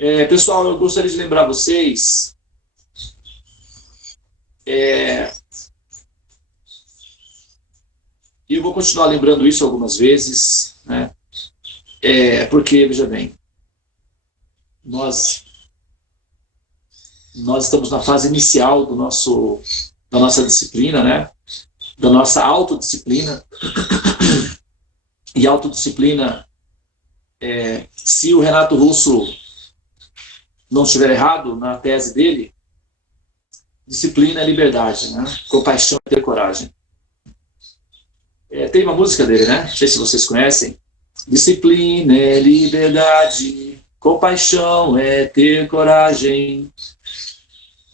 Pessoal, eu gostaria de lembrar vocês, e eu vou continuar lembrando isso algumas vezes, né? Porque, veja bem, nós estamos na fase inicial da nossa disciplina, né? Da nossa autodisciplina. E autodisciplina, se o Renato Russo não estiver errado na tese dele, disciplina é liberdade, né? Compaixão é ter coragem. Tem uma música dele, né? Não sei se vocês conhecem. Disciplina é liberdade, compaixão é ter coragem.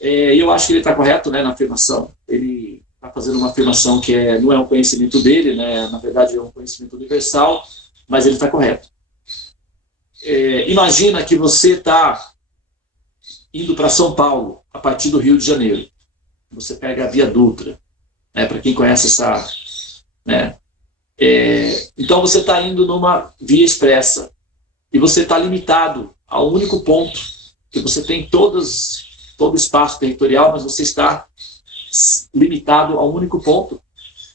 E eu acho que ele está correto, né, na afirmação. Ele está fazendo uma afirmação que não é um conhecimento dele, né? Na verdade é um conhecimento universal, mas ele está correto. Imagina que você está indo para São Paulo, a partir do Rio de Janeiro. Você pega a Via Dutra, né, para quem conhece essa... Né, então você está indo numa via expressa e você está limitado ao único ponto, que você tem todo o espaço territorial, mas você está limitado ao único ponto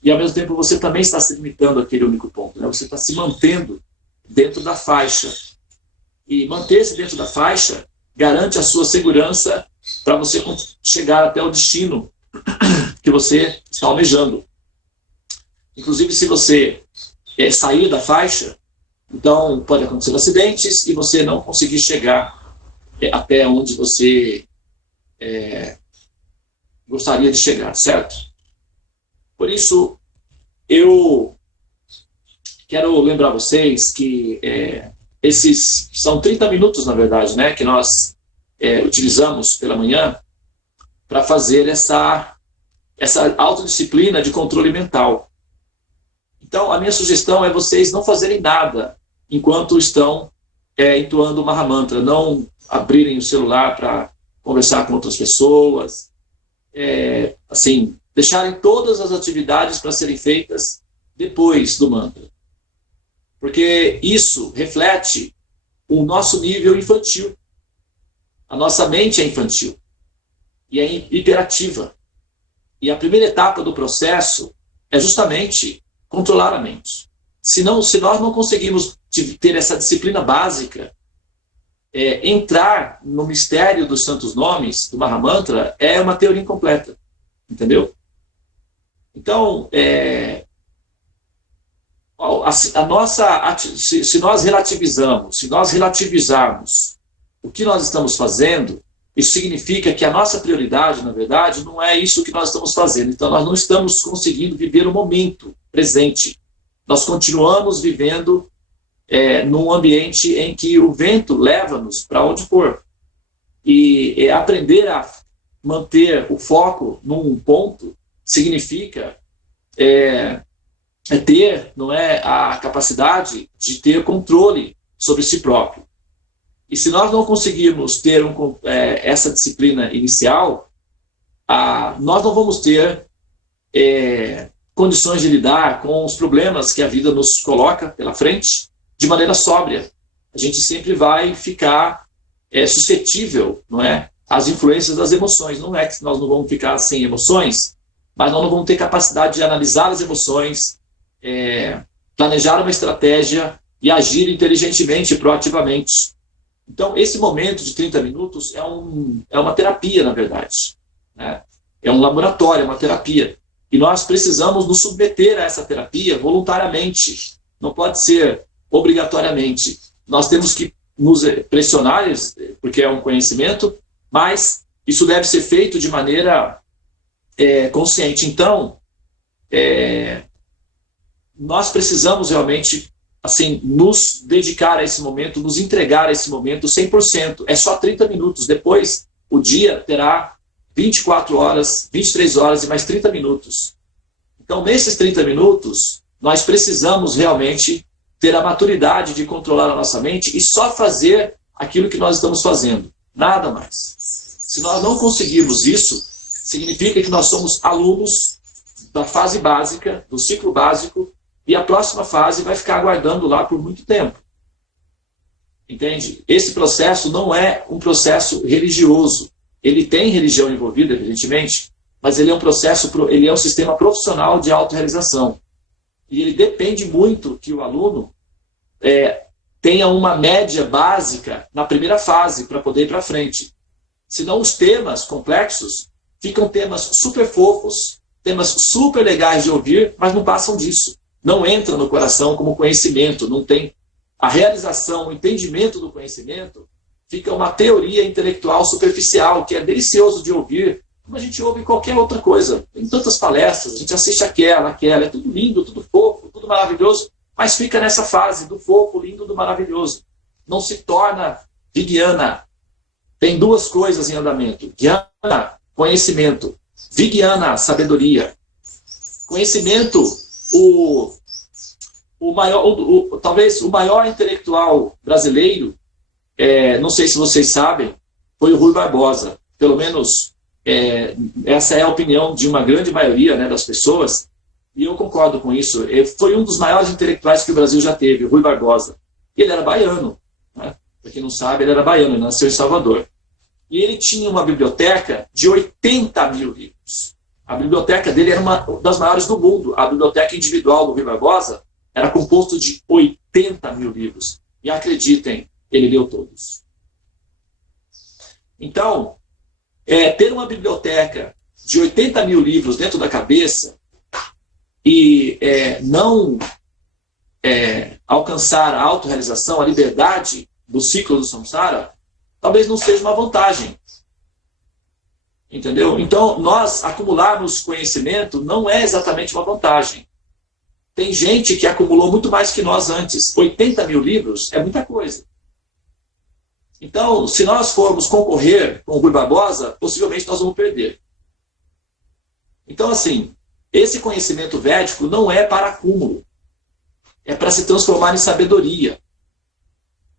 e ao mesmo tempo você também está se limitando àquele único ponto, né? Você está se mantendo dentro da faixa, e manter-se dentro da faixa garante a sua segurança para você chegar até o destino que você está almejando. Inclusive, se você sair da faixa, então pode acontecer acidentes e você não conseguir chegar até onde você gostaria de chegar, certo? Por isso, eu quero lembrar vocês que esses são 30 minutos, na verdade, né, que nós utilizamos pela manhã para fazer essa autodisciplina de controle mental. Então, a minha sugestão é vocês não fazerem nada enquanto estão entoando o Mahamantra, não abrirem o celular para conversar com outras pessoas, assim, deixarem todas as atividades para serem feitas depois do mantra. Porque isso reflete o nosso nível infantil. A nossa mente é infantil e é hiperativa. E a primeira etapa do processo é justamente controlar a mente. Se nós não conseguimos ter essa disciplina básica, entrar no mistério dos santos nomes, do Mahamantra, é uma teoria incompleta. Entendeu? Então, se nós relativizarmos o que nós estamos fazendo, isso significa que a nossa prioridade, na verdade, não é isso que nós estamos fazendo. Então, nós não estamos conseguindo viver o momento presente. Nós continuamos vivendo num ambiente em que o vento leva-nos para onde for. E aprender a manter o foco num ponto significa ter, não é, a capacidade de ter controle sobre si próprio. E se nós não conseguirmos ter essa disciplina inicial, nós não vamos ter condições de lidar com os problemas que a vida nos coloca pela frente de maneira sóbria. A gente sempre vai ficar suscetível, não é, às influências das emoções. Não é que nós não vamos ficar sem emoções, mas nós não vamos ter capacidade de analisar as emoções, planejar uma estratégia e agir inteligentemente e proativamente. Então, esse momento de 30 minutos é uma terapia, na verdade, né? É um laboratório, é uma terapia. E nós precisamos nos submeter a essa terapia voluntariamente. Não pode ser obrigatoriamente. Nós temos que nos pressionar, porque é um conhecimento, mas isso deve ser feito de maneira consciente. Então, nós precisamos realmente assim, nos dedicar a esse momento, nos entregar a esse momento 100%. É só 30 minutos. Depois, o dia terá 24 horas, 23 horas e mais 30 minutos. Então, nesses 30 minutos, nós precisamos realmente ter a maturidade de controlar a nossa mente e só fazer aquilo que nós estamos fazendo. Nada mais. Se nós não conseguirmos isso, significa que nós somos alunos da fase básica, do ciclo básico, e a próxima fase vai ficar aguardando lá por muito tempo. Entende? Esse processo não é um processo religioso. Ele tem religião envolvida, evidentemente, mas ele é um processo, ele é um sistema profissional de autorrealização. E ele depende muito que o aluno tenha uma média básica na primeira fase para poder ir para frente. Senão os temas complexos ficam temas super fofos, temas super legais de ouvir, mas não passam disso. Não entra no coração como conhecimento, não tem a realização, o entendimento do conhecimento, fica uma teoria intelectual superficial, que é delicioso de ouvir, como a gente ouve qualquer outra coisa. Tem tantas palestras, a gente assiste aquela, é tudo lindo, tudo fofo, tudo maravilhoso, mas fica nessa fase do fofo, lindo, do maravilhoso. Não se torna vigiana. Tem duas coisas em andamento. Jnana, conhecimento. Vijnana, sabedoria. Conhecimento, talvez o maior intelectual brasileiro, não sei se vocês sabem, foi o Rui Barbosa. Pelo menos essa é a opinião de uma grande maioria, né, das pessoas, e eu concordo com isso. Ele foi um dos maiores intelectuais que o Brasil já teve, o Rui Barbosa. Ele era baiano, né? Para quem não sabe, ele era baiano, ele nasceu em Salvador. E ele tinha uma biblioteca de 80 mil livros. A biblioteca dele era uma das maiores do mundo. A biblioteca individual do Rui Barbosa era composto de 80 mil livros. E acreditem, ele leu todos. Então, ter uma biblioteca de 80 mil livros dentro da cabeça e não alcançar a autorrealização, a liberdade do ciclo do samsara, talvez não seja uma vantagem. Entendeu? Então, nós acumularmos conhecimento não é exatamente uma vantagem. Tem gente que acumulou muito mais que nós antes. 80 mil livros é muita coisa. Então, se nós formos concorrer com o Rui Barbosa, possivelmente nós vamos perder. Então, assim, esse conhecimento védico não é para acúmulo. É para se transformar em sabedoria.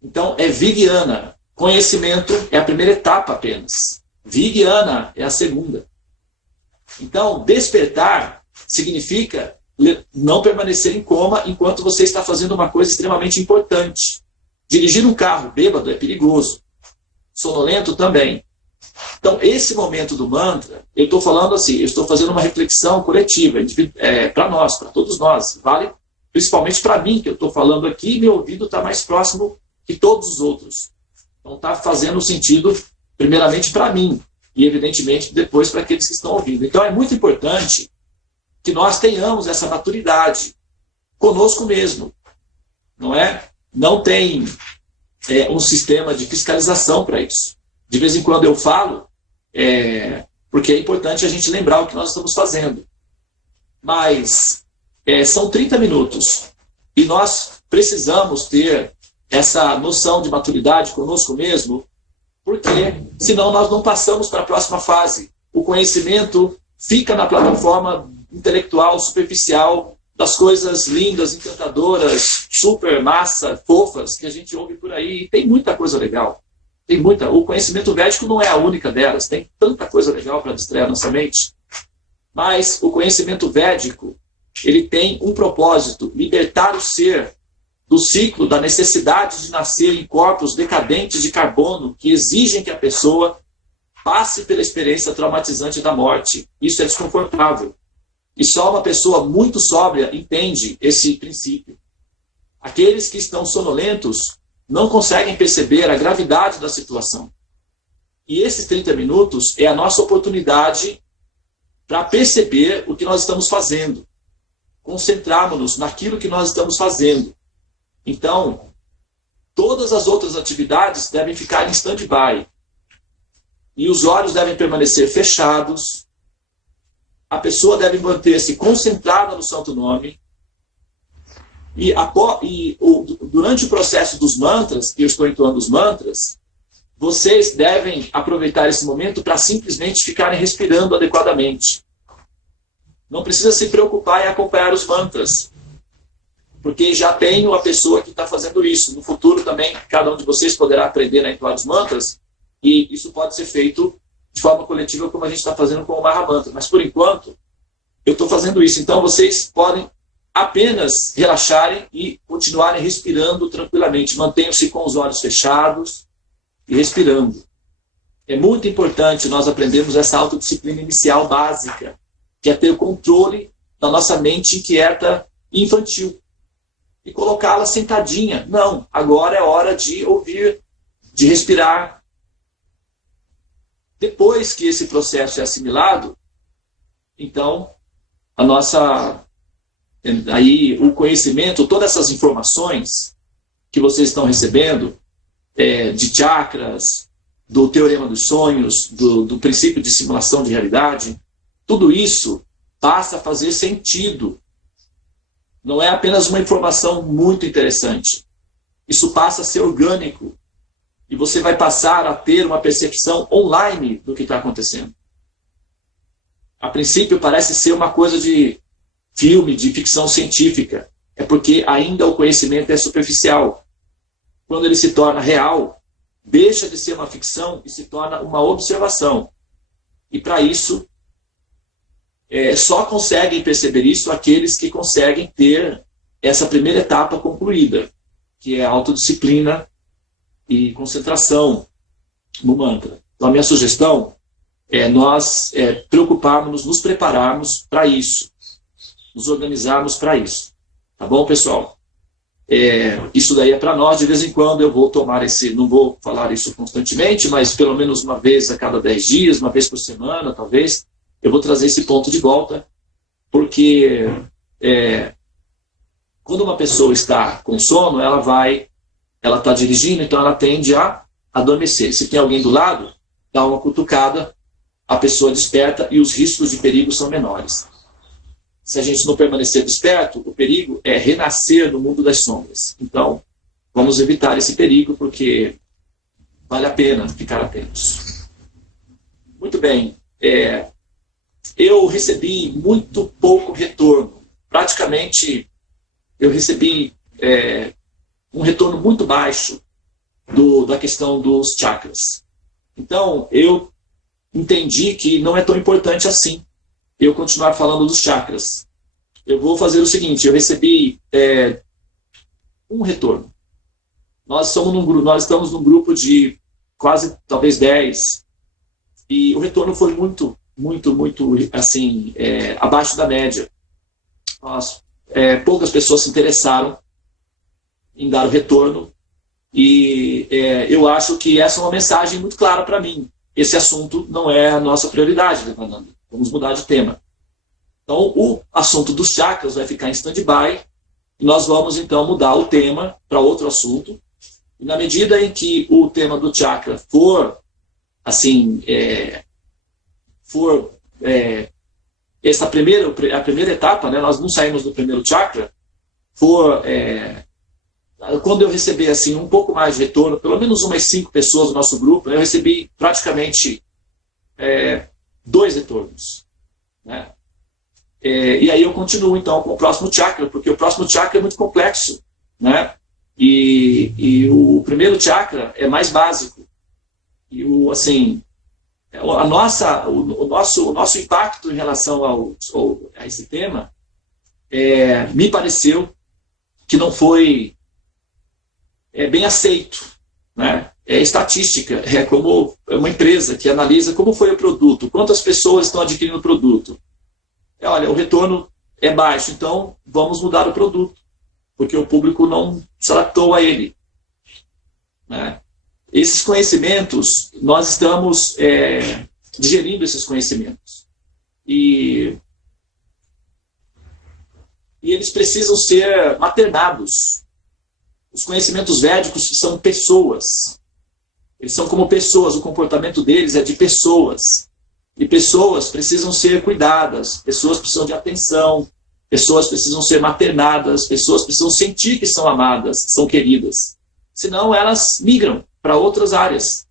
Então, é vijnana. Conhecimento é a primeira etapa apenas. Vijnana é a segunda. Então, despertar significa não permanecer em coma enquanto você está fazendo uma coisa extremamente importante. Dirigir um carro bêbado é perigoso. Sonolento também. Então, esse momento do mantra, eu estou falando assim, eu estou fazendo uma reflexão coletiva, para nós, para todos nós. Vale principalmente para mim, que eu estou falando aqui, meu ouvido está mais próximo que todos os outros. Então, está fazendo sentido, primeiramente, para mim, e, evidentemente, depois para aqueles que estão ouvindo. Então, é muito importante que nós tenhamos essa maturidade conosco mesmo. Não é? Não tem um sistema de fiscalização para isso. De vez em quando eu falo, porque é importante a gente lembrar o que nós estamos fazendo. Mas são 30 minutos. E nós precisamos ter essa noção de maturidade conosco mesmo, porque senão nós não passamos para a próxima fase. O conhecimento fica na plataforma intelectual, superficial, das coisas lindas, encantadoras, super massa, fofas, que a gente ouve por aí. E tem muita coisa legal. Tem muita. O conhecimento védico não é a única delas. Tem tanta coisa legal para distrair a nossa mente. Mas o conhecimento védico, ele tem um propósito: libertar o ser do ciclo da necessidade de nascer em corpos decadentes de carbono que exigem que a pessoa passe pela experiência traumatizante da morte. Isso é desconfortável. E só uma pessoa muito sóbria entende esse princípio. Aqueles que estão sonolentos não conseguem perceber a gravidade da situação. E esses 30 minutos é a nossa oportunidade para perceber o que nós estamos fazendo. Concentrarmos-nos naquilo que nós estamos fazendo. Então, todas as outras atividades devem ficar em stand-by. E os olhos devem permanecer fechados. A pessoa deve manter-se concentrada no Santo Nome. Durante o processo dos mantras, que eu estou entoando os mantras, vocês devem aproveitar esse momento para simplesmente ficarem respirando adequadamente. Não precisa se preocupar em acompanhar os mantras, porque já tenho a pessoa que está fazendo isso. No futuro também, cada um de vocês poderá aprender a entoar os mantras, e isso pode ser feito de forma coletiva, como a gente está fazendo com o Mahamantra. Mas, por enquanto, eu estou fazendo isso. Então, vocês podem apenas relaxarem e continuarem respirando tranquilamente. Mantenham-se com os olhos fechados e respirando. É muito importante nós aprendermos essa autodisciplina inicial básica, que é ter o controle da nossa mente inquieta e infantil. E colocá-la sentadinha. Não, agora é hora de ouvir, de respirar. Depois que esse processo é assimilado, então aí o conhecimento, todas essas informações que vocês estão recebendo, de chakras, do teorema dos sonhos, do princípio de simulação de realidade, tudo isso passa a fazer sentido. Não é apenas uma informação muito interessante. Isso passa a ser orgânico. E você vai passar a ter uma percepção online do que está acontecendo. A princípio parece ser uma coisa de filme, de ficção científica. É porque ainda o conhecimento é superficial. Quando ele se torna real, deixa de ser uma ficção e se torna uma observação. E para isso, só conseguem perceber isso aqueles que conseguem ter essa primeira etapa concluída, que é a autodisciplina e concentração no mantra. Então, a minha sugestão é nós preocuparmos, nos prepararmos para isso, nos organizarmos para isso. Tá bom, pessoal? Isso daí é para nós. De vez em quando eu vou tomar não vou falar isso constantemente, mas pelo menos uma vez a cada 10 dias, uma vez por semana, talvez, eu vou trazer esse ponto de volta, porque quando uma pessoa está com sono, ela está dirigindo, então ela tende a adormecer. Se tem alguém do lado, dá uma cutucada, a pessoa desperta e os riscos de perigo são menores. Se a gente não permanecer desperto, o perigo é renascer no mundo das sombras. Então, vamos evitar esse perigo, porque vale a pena ficar atentos. Muito bem. Eu recebi muito pouco retorno. Praticamente, eu recebi um retorno muito baixo da questão dos chakras. Então, eu entendi que não é tão importante assim eu continuar falando dos chakras. Eu vou fazer o seguinte: eu recebi um retorno. Nós estamos num grupo de quase, talvez 10, e o retorno foi muito, assim, abaixo da média. Poucas pessoas se interessaram em dar o retorno, e eu acho que essa é uma mensagem muito clara para mim. Esse assunto não é a nossa prioridade, Devananda. Vamos mudar de tema. Então, o assunto dos chakras vai ficar em stand-by, e nós vamos, então, mudar o tema para outro assunto. E na medida em que o tema do chakra for, assim, a primeira etapa, né, nós não saímos do primeiro chakra, quando eu receber assim, um pouco mais de retorno, pelo menos umas 5 pessoas do nosso grupo, eu recebi praticamente 2 retornos. Né? E aí eu continuo, então, com o próximo chakra, porque o próximo chakra é muito complexo. Né? E o primeiro chakra é mais básico. E o nosso impacto em relação a esse tema me pareceu que não foi bem aceito. Né? É estatística, como uma empresa que analisa como foi o produto, quantas pessoas estão adquirindo o produto. Olha, o retorno é baixo, então vamos mudar o produto, porque o público não se adaptou a ele. Né? Esses conhecimentos, nós estamos digerindo esses conhecimentos. E eles precisam ser maternados. Os conhecimentos védicos são pessoas. Eles são como pessoas, o comportamento deles é de pessoas. E pessoas precisam ser cuidadas, pessoas precisam de atenção, pessoas precisam ser maternadas, pessoas precisam sentir que são amadas, são queridas. Senão elas migram para outras áreas.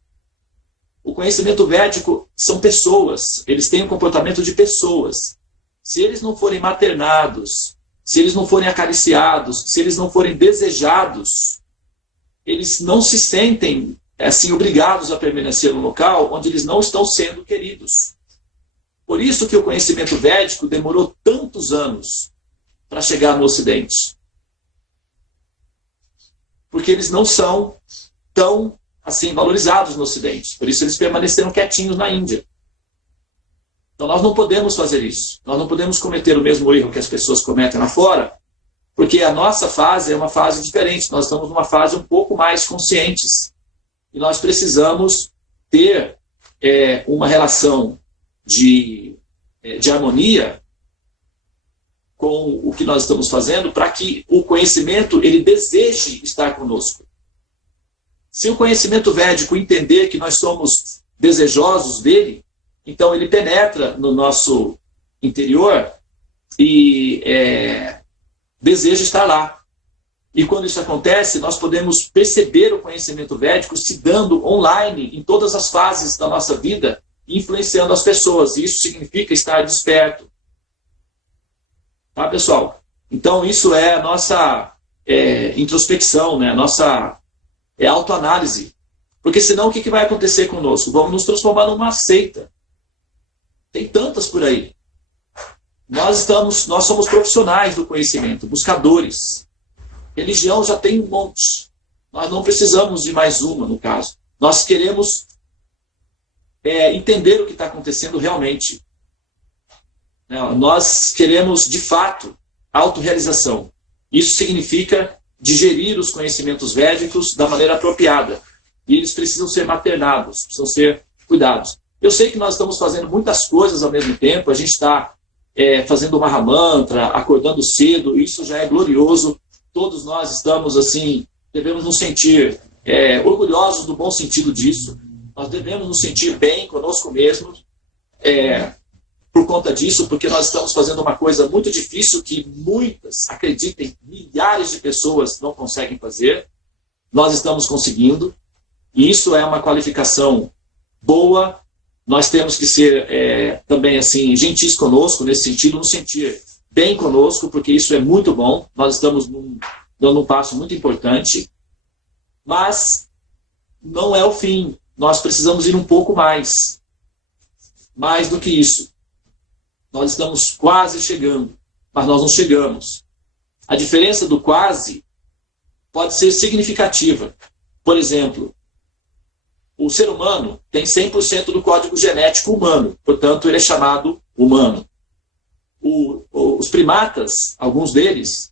O conhecimento védico são pessoas, eles têm um comportamento de pessoas. Se eles não forem maternados, se eles não forem acariciados, se eles não forem desejados, eles não se sentem assim obrigados a permanecer no local onde eles não estão sendo queridos. Por isso que o conhecimento védico demorou tantos anos para chegar no Ocidente. Porque eles não são tão assim valorizados no Ocidente. Por isso eles permaneceram quietinhos na Índia. Então nós não podemos fazer isso. Nós não podemos cometer o mesmo erro que as pessoas cometem lá fora, porque a nossa fase é uma fase diferente. Nós estamos numa fase um pouco mais conscientes. E nós precisamos ter uma relação de harmonia com o que nós estamos fazendo para que o conhecimento ele deseje estar conosco. Se o conhecimento védico entender que nós somos desejosos dele, então ele penetra no nosso interior e deseja estar lá. E quando isso acontece, nós podemos perceber o conhecimento védico se dando online em todas as fases da nossa vida, influenciando as pessoas. E isso significa estar desperto. Tá, pessoal? Então, isso é a nossa introspecção, né? A nossa autoanálise. Porque senão o que vai acontecer conosco? Vamos nos transformar numa seita. Tem tantas por aí. Nós somos profissionais do conhecimento, buscadores. Religião já tem um monte. Nós não precisamos de mais uma, no caso. Nós queremos entender o que está acontecendo realmente. Nós queremos, de fato, autorrealização. Isso significa digerir os conhecimentos védicos da maneira apropriada. E eles precisam ser maternados, precisam ser cuidados. Eu sei que nós estamos fazendo muitas coisas ao mesmo tempo. A gente está fazendo Mahamantra, acordando cedo. Isso já é glorioso. Todos nós estamos, assim, devemos nos sentir orgulhosos do bom sentido disso. Nós devemos nos sentir bem conosco mesmos por conta disso, porque nós estamos fazendo uma coisa muito difícil que muitas, acreditem, milhares de pessoas não conseguem fazer. Nós estamos conseguindo. E isso é uma qualificação boa. Nós temos que ser também assim gentis conosco, nesse sentido, nos sentir bem conosco, porque isso é muito bom. Nós estamos dando um passo muito importante, mas não é o fim. Nós precisamos ir um pouco mais do que isso. Nós estamos quase chegando, mas nós não chegamos. A diferença do quase pode ser significativa. Por exemplo, o ser humano tem 100% do código genético humano, portanto ele é chamado humano. Os primatas, alguns deles,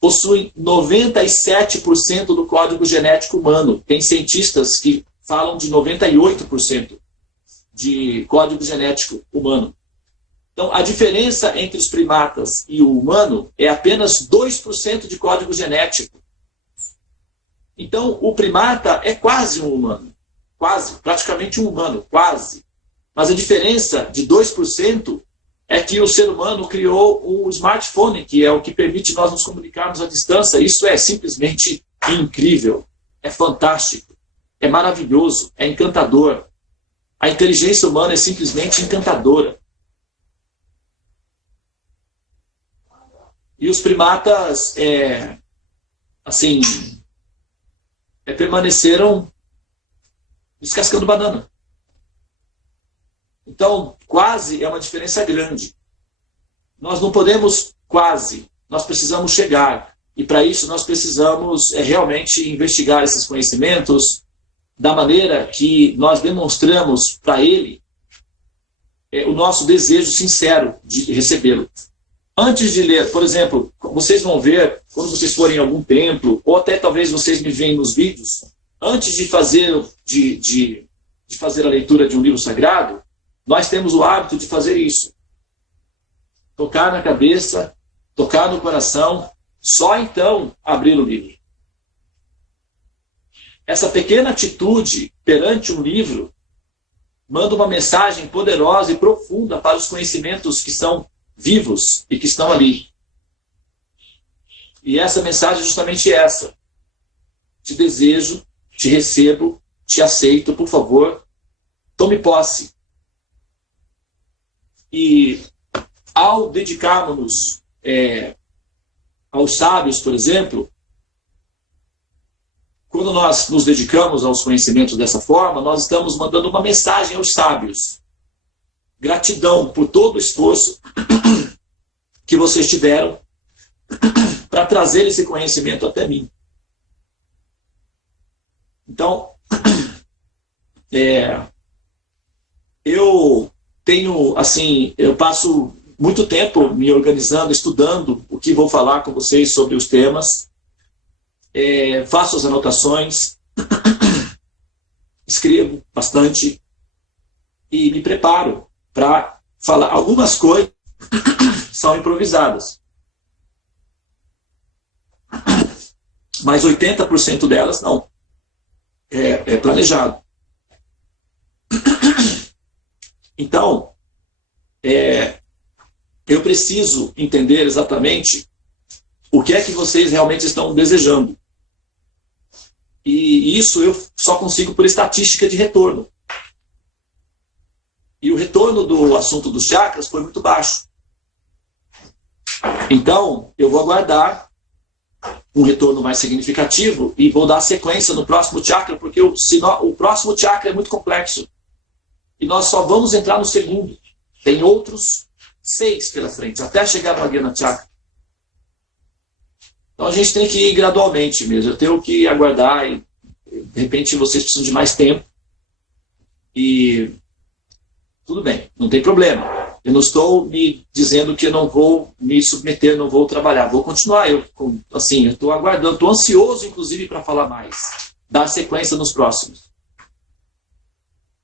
possuem 97% do código genético humano. Tem cientistas que falam de 98% de código genético humano. Então, a diferença entre os primatas e o humano é apenas 2% de código genético. Então, o primata é quase um humano. Quase, praticamente um humano, quase. Mas a diferença de 2% é que o ser humano criou um smartphone, que é o que permite nós nos comunicarmos à distância. Isso é simplesmente incrível, é fantástico, é maravilhoso, é encantador. A inteligência humana é simplesmente encantadora. E os primatas, permaneceram descascando banana. Então, quase é uma diferença grande. Nós não podemos quase, nós precisamos chegar. E para isso nós precisamos realmente investigar esses conhecimentos da maneira que nós demonstramos para ele o nosso desejo sincero de recebê-lo. Antes de ler, por exemplo, vocês vão ver, quando vocês forem em algum templo, ou até talvez vocês me veem nos vídeos, antes de fazer a leitura de um livro sagrado, nós temos o hábito de fazer isso. Tocar na cabeça, tocar no coração, só então abrir o livro. Essa pequena atitude perante um livro manda uma mensagem poderosa e profunda para os conhecimentos que são vivos e que estão ali. E essa mensagem é justamente essa. Te desejo, te recebo, te aceito, por favor, tome posse. E ao dedicarmos-nos aos sábios, por exemplo, quando nós nos dedicamos aos conhecimentos dessa forma, nós estamos mandando uma mensagem aos sábios. Gratidão por todo o esforço que vocês tiveram para trazer esse conhecimento até mim. Então, eu tenho, assim, eu passo muito tempo me organizando, estudando o que vou falar com vocês sobre os temas, faço as anotações, escrevo bastante e me preparo para falar. Algumas coisas são improvisadas, mas 80% delas não. É planejado. Então, eu preciso entender exatamente o que é que vocês realmente estão desejando. E isso eu só consigo por estatística de retorno. E o retorno do assunto dos chakras foi muito baixo. Então, eu vou aguardar um retorno mais significativo e vou dar sequência no próximo chakra, porque o próximo chakra é muito complexo. E nós só vamos entrar no segundo. Tem outros 6 pela frente, até chegar no Agyana Chakra. Então a gente tem que ir gradualmente mesmo. Eu tenho que aguardar e, de repente, vocês precisam de mais tempo. E tudo bem, não tem problema. Eu não estou me dizendo que eu não vou me submeter, não vou trabalhar. Vou continuar. Eu estou aguardando, estou ansioso, inclusive, para falar mais. Dar sequência nos próximos.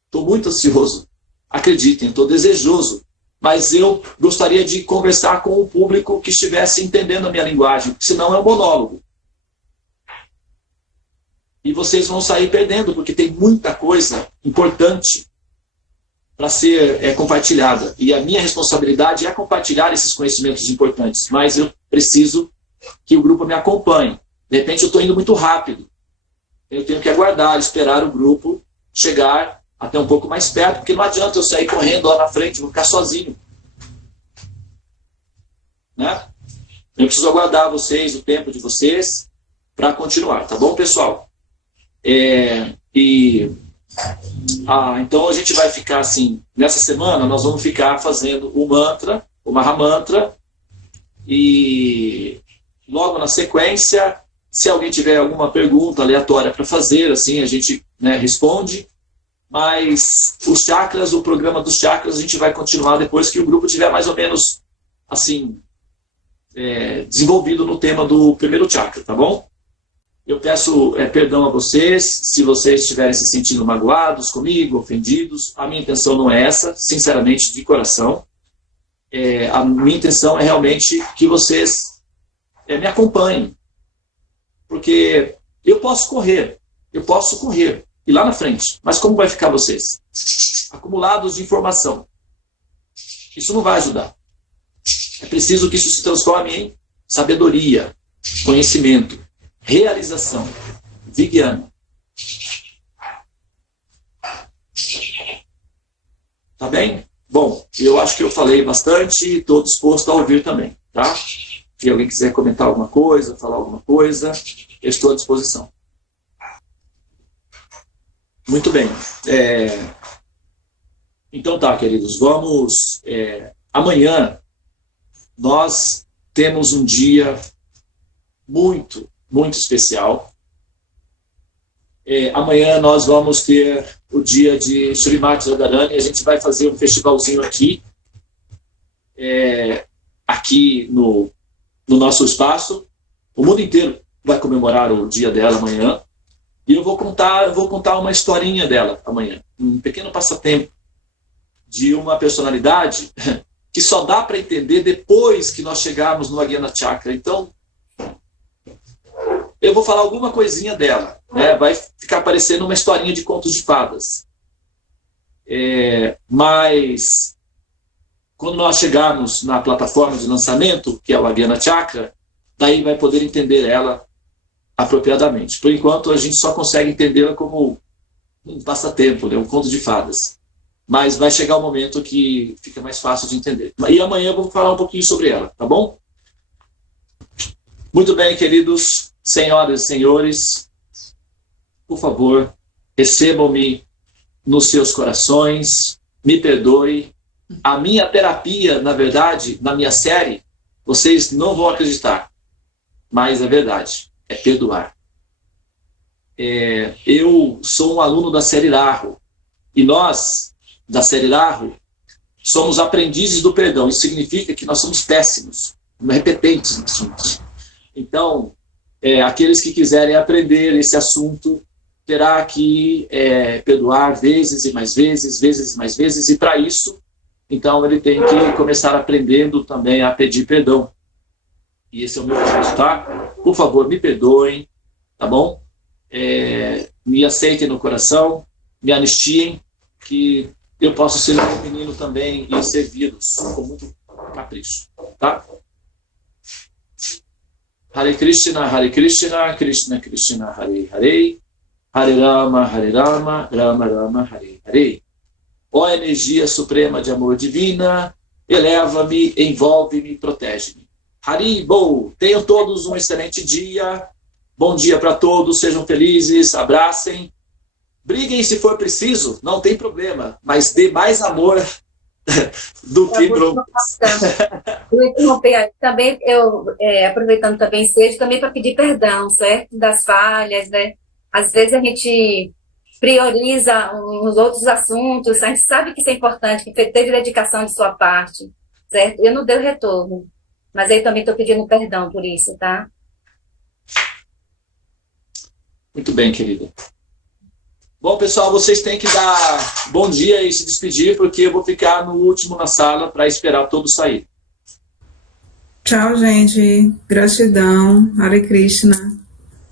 Estou muito ansioso. Acreditem, estou desejoso. Mas eu gostaria de conversar com o público que estivesse entendendo a minha linguagem, porque senão é um monólogo. E vocês vão sair perdendo, porque tem muita coisa importante para ser compartilhada. E a minha responsabilidade é compartilhar esses conhecimentos importantes, mas eu preciso que o grupo me acompanhe. De repente eu estou indo muito rápido. Eu tenho que aguardar, esperar o grupo chegar até um pouco mais perto, porque não adianta eu sair correndo lá na frente, vou ficar sozinho. Né? Eu preciso aguardar vocês, o tempo de vocês, para continuar, tá bom, pessoal? Então a gente vai ficar assim, nessa semana nós vamos ficar fazendo o mantra, o Mahamantra, e logo na sequência, se alguém tiver alguma pergunta aleatória para fazer, assim, a gente, né, responde, mas os chakras, o programa dos chakras, a gente vai continuar depois que o grupo tiver mais ou menos, assim, desenvolvido no tema do primeiro chakra, tá bom? Eu peço perdão a vocês, se vocês estiverem se sentindo magoados comigo, ofendidos. A minha intenção não é essa, sinceramente, de coração. A minha intenção é realmente que vocês me acompanhem. Porque eu posso correr, ir lá na frente. Mas como vai ficar vocês? Acumulados de informação. Isso não vai ajudar. É preciso que isso se transforme em sabedoria, conhecimento, realização, Vijnana. Tá bem? Bom, eu acho que eu falei bastante e estou disposto a ouvir também, tá? Se alguém quiser comentar alguma coisa, falar alguma coisa, eu estou à disposição. Muito bem. Então tá, queridos, vamos... amanhã nós temos um dia muito especial. Amanhã nós vamos ter o dia de Srimati Radharani. A gente vai fazer um festivalzinho aqui, aqui no nosso espaço. O mundo inteiro vai comemorar o dia dela amanhã. E eu vou contar uma historinha dela amanhã. Um pequeno passatempo de uma personalidade que só dá para entender depois que nós chegarmos no Agyana Chakra. Então, eu vou falar alguma coisinha dela, né? Vai ficar parecendo uma historinha de contos de fadas. Mas, quando nós chegarmos na plataforma de lançamento, que é o Agyana Chakra, daí vai poder entender ela apropriadamente. Por enquanto, a gente só consegue entendê-la como um passatempo, né? Um conto de fadas. Mas vai chegar o momento que fica mais fácil de entender. E amanhã eu vou falar um pouquinho sobre ela, tá bom? Muito bem, queridos, senhoras e senhores, por favor, recebam-me nos seus corações, me perdoe. A minha terapia, na verdade, na minha série, vocês não vão acreditar. mas é verdade, é perdoar. Eu sou um aluno da série Larro, e nós, da série Larro, somos aprendizes do perdão. Isso significa que nós somos péssimos, repetentes no assunto. Então, aqueles que quiserem aprender esse assunto, terá que perdoar vezes e mais vezes, vezes e mais vezes, e para isso, então ele tem que começar aprendendo também a pedir perdão. E esse é o meu caso, tá? Por favor, me perdoem, tá bom? Me aceitem no coração, me anistiem, que eu posso ser um menino também e servir-los com muito capricho, tá? Hare Krishna, Krishna Krishna, Hare Hare, Hare Rama, Rama Rama, Hare Hare. Ó energia suprema de amor divina, eleva-me, envolve-me, protege-me. Haribo, tenham todos um excelente dia. Bom dia para todos, sejam felizes, abracem. Briguem se for preciso, não tem problema, mas dê mais amor do que broncas. Também, aproveitando também seja também para pedir perdão, certo? Das falhas, né? Às vezes a gente prioriza uns outros assuntos, a gente sabe que isso é importante, que teve dedicação de sua parte, certo? Eu não dei o retorno, mas aí também estou pedindo perdão por isso, tá? Muito bem, querida. Bom, pessoal, vocês têm que dar bom dia e se despedir, porque eu vou ficar no último na sala para esperar todos sair. Tchau, gente. Gratidão. Hare Krishna.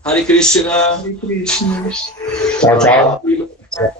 Hare Krishna. Hare Krishna. Tchau, tchau.